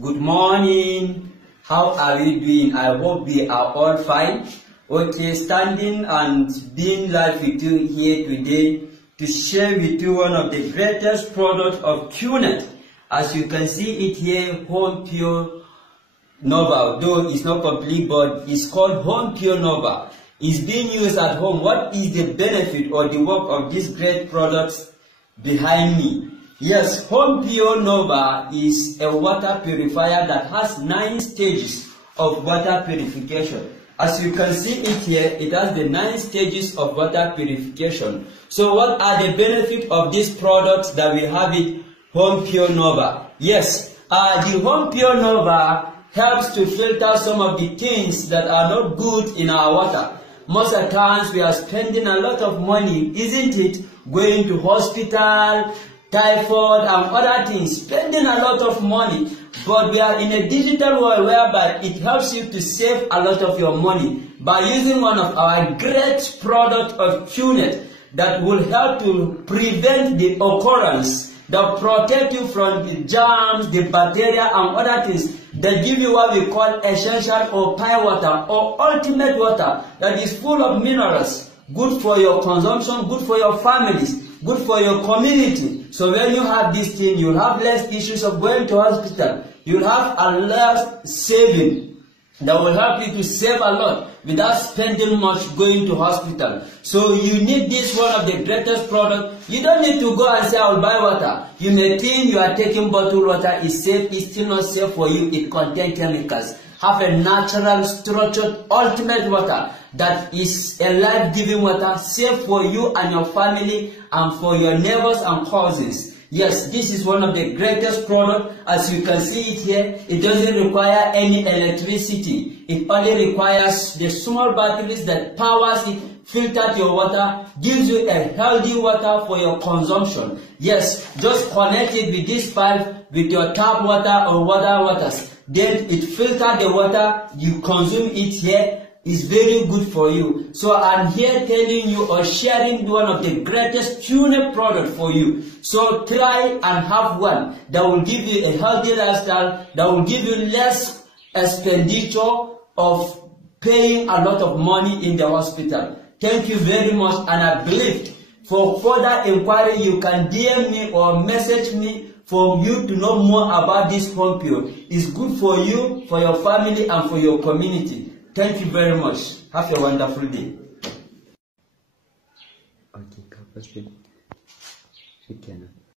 Good morning. How are we doing? I hope we are all fine. Okay, standing and being live with you here today to share with you one of the greatest products of QNet. As you can see it here, Home Pure Nova, though it's not complete, but it's called Home Pure Nova. It's being used at home. What is the benefit or the work of these great products behind me? Yes, Home Pure Nova is a water purifier that has 9 stages of water purification. As you can see it here, it has the 9 stages of water purification. So what are the benefits of these products that we have it, Home Pure Nova? Yes, the Home Pure Nova helps to filter some of the things that are not good in our water. Most of the times we are spending a lot of money, isn't it? Going to hospital, typhoid and other things, spending a lot of money. But we are in a digital world whereby it helps you to save a lot of your money by using one of our great products of QNet that will help to prevent the occurrence, that protect you from the germs, the bacteria and other things, that give you what we call essential or pure water or ultimate water that is full of minerals, good for your consumption, good for your families, good for your community. So when you have this thing, you'll have less issues of going to hospital. You'll have a less saving that will help you to save a lot without spending much going to hospital. So you need this, one of the greatest products. You don't need to go and say, I'll buy water. You may think you are taking bottled water, it's safe, it's still not safe for you. It contains chemicals. Have a natural, structured, ultimate water that is a life-giving water, safe for you and your family and for your neighbors and cousins. Yes, this is one of the greatest products. As you can see it here, it doesn't require any electricity. It only requires the small batteries that powers it, filters your water, gives you a healthy water for your consumption. Yes, just connect it with this pipe with your tap water or waters. Then it filters the water, you consume it here. Is very good for you. So I'm here telling you or sharing one of the greatest QNet product for you. So try and have one that will give you a healthy lifestyle, that will give you less expenditure of paying a lot of money in the hospital. Thank you very much, and I believe for further inquiry you can DM me or message me for you to know more about this Home Pure. It's good for you, for your family and for your community. Thank you very much. Have a wonderful day. Okay,